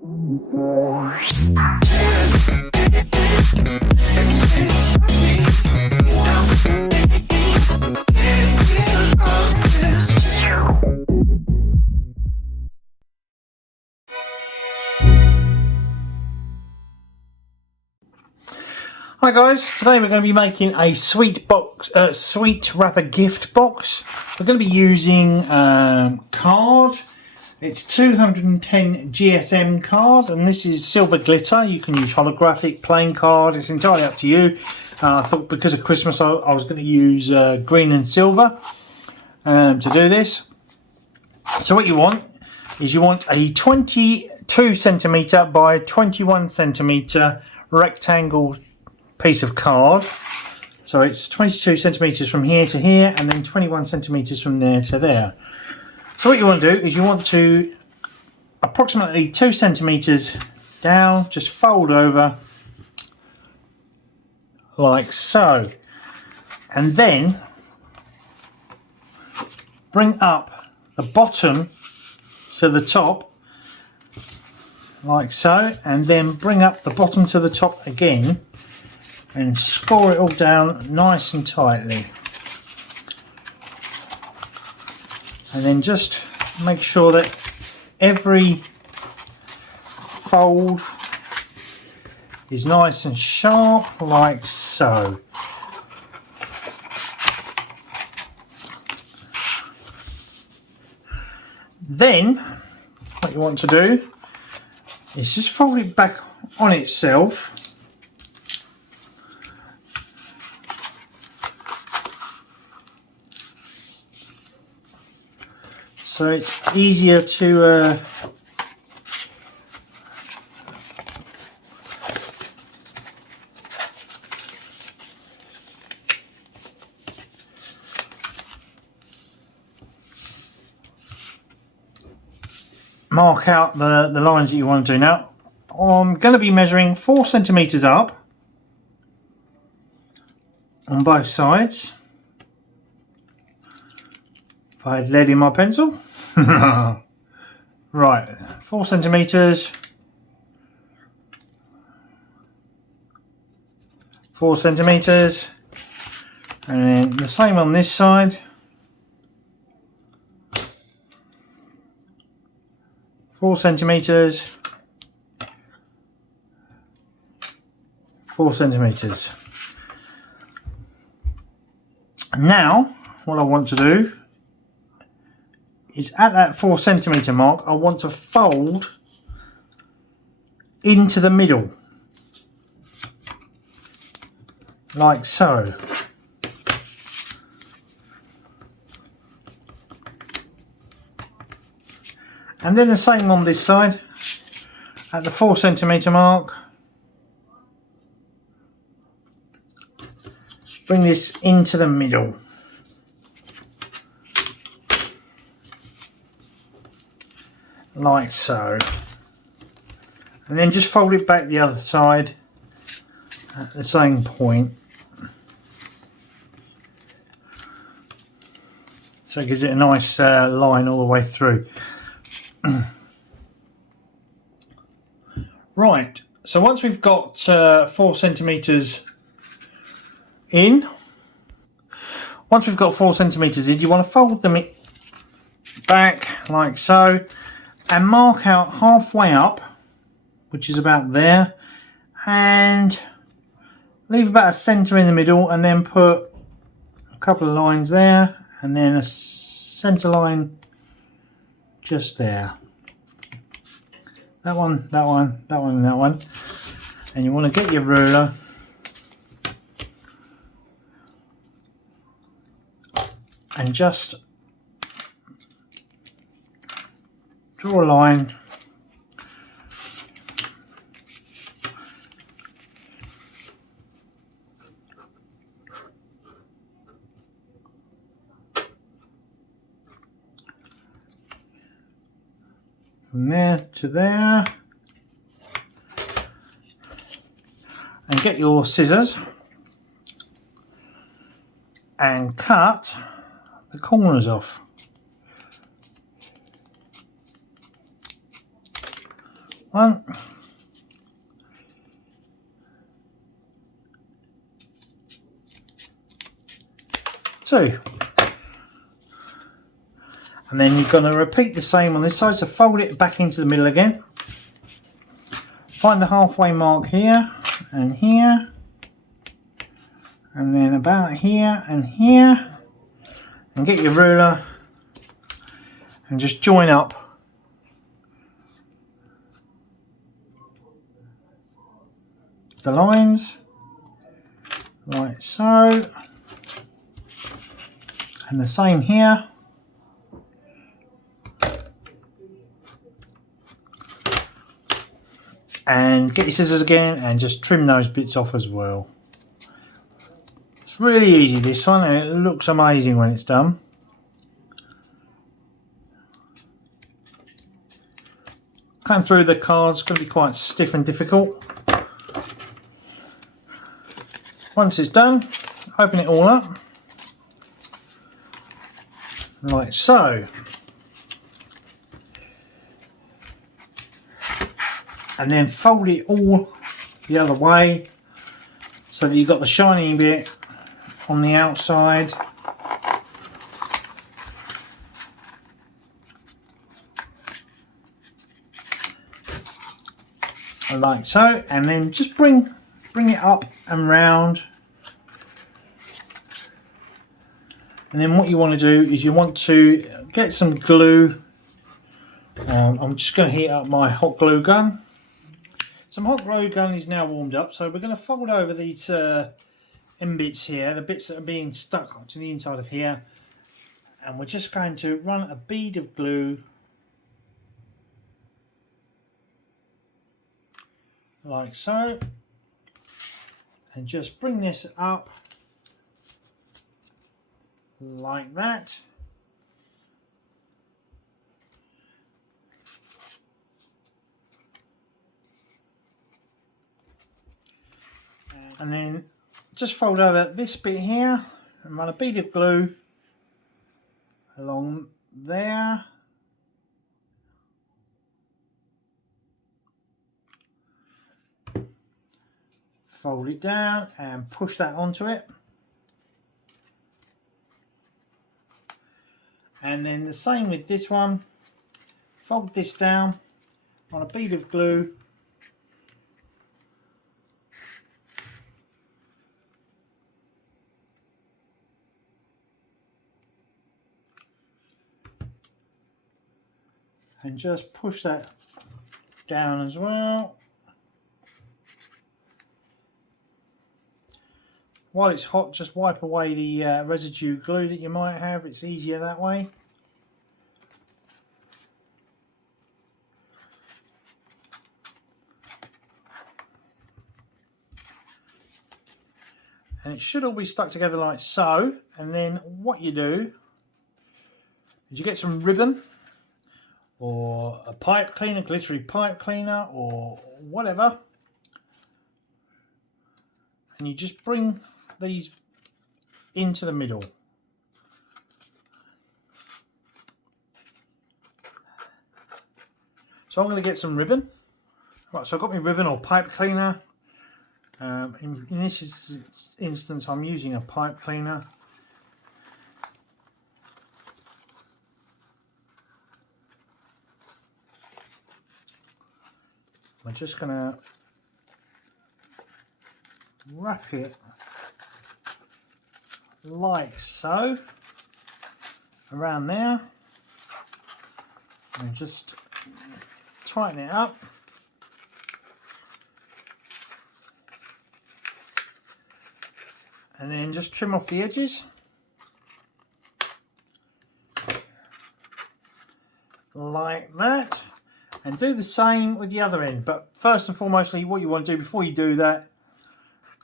Hi guys, today we're going to be making a sweet wrapper gift box. We're going to be using card. It's 210 GSM card, and this is silver glitter. You can use holographic, plain card. It's entirely up to you. I thought because of Christmas I was going to use green and silver to do this. So what you want is a 22 centimeter by 21 centimeter rectangle piece of card. So it's 22 centimeters from here to here, and then 21 centimeters from there to there. So what you want to do is you want to approximately 2 centimeters down, just fold over like so, and then bring up the bottom to the top like so, and then bring up the bottom to the top again and score it all down nice and tightly. And then just make sure that every fold is nice and sharp like so. Then what you want to do is just fold it back on itself, so it's easier to mark out the lines that you want to do. Now I'm going to be measuring 4 centimeters up on both sides. If I had lead in my pencil. Right, 4 centimeters, 4 centimeters, and then the same on this side. 4 centimeters, 4 centimeters. Now what I want to do is at that 4 centimeter mark, I want to fold into the middle like so. And then the same on this side at the 4 centimeter mark. Bring this into the middle. Like so, and then just fold it back the other side at the same point, so it gives it a nice line all the way through. Right, so once we've got 4 centimeters in, you want to fold them back like so, and mark out halfway up, which is about there, and leave about a centre in the middle, and then put a couple of lines there, and then a centre line just there. That one, that one, that one, and that one. And you want to get your ruler and just draw a line from there to there, and get your scissors and cut the corners off. 1, 2, and then you're going to repeat the same on this side, so fold it back into the middle again, find the halfway mark here and here, and then about here and here, and get your ruler and just join up the lines like so, and the same here. And get your scissors again and just trim those bits off as well. It's really easy, this one, and it looks amazing when it's done. Cutting through the card's going to be quite stiff and difficult. Once it's done, open it all up like so. And then fold it all the other way so that you've got the shiny bit on the outside. Like so, and then just bring it up and round. And then what you want to do is you want to get some glue. I'm just going to heat up my hot glue gun. Some hot glue gun is now warmed up, so we're going to fold over these end bits here, the bits that are being stuck to the inside of here, and we're just going to run a bead of glue like so, and just bring this up like that. And then just fold over this bit here and run a bead of glue along there. Fold it down and push that onto it. And then the same with this one. Fold this down, run a bead of glue and just push that down as well. While it's hot, just wipe away the residue glue that you might have. It's easier that way. And it should all be stuck together like so. And then what you do is you get some ribbon or a pipe cleaner, glittery pipe cleaner or whatever, and you just bring these into the middle. So I'm going to get some ribbon. Right, so I've got my ribbon or pipe cleaner. In this instance, I'm using a pipe cleaner. I'm just going to wrap it like so around there and just tighten it up. And then just trim off the edges like that, and do the same with the other end. But first and foremostly, what you want to do before you do that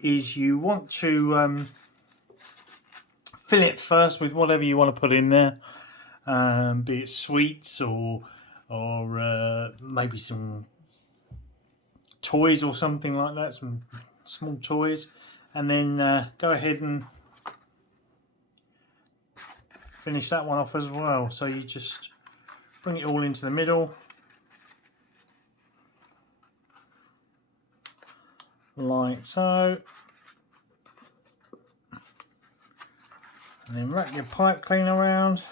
is you want to fill it first with whatever you want to put in there, be it sweets or maybe some toys or something like that, some small toys. And then go ahead and finish that one off as well. So you just bring it all into the middle like so. And then wrap your pipe cleaner around.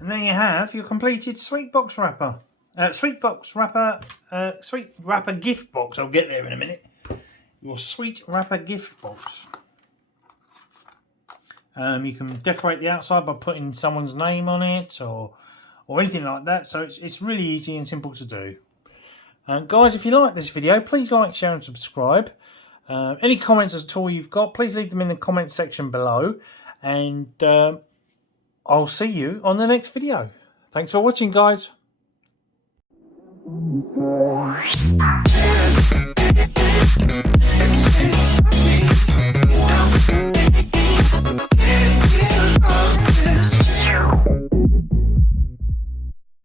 And there you have your completed sweet box wrapper. Sweet wrapper gift box. I'll get there in a minute. Your sweet wrapper gift box. You can decorate the outside by putting someone's name on it or anything like that. So it's really easy and simple to do. Guys, if you like this video, please like, share and subscribe. Any comments at all you've got, please leave them in the comment section below. And I'll see you on the next video. Thanks for watching, guys.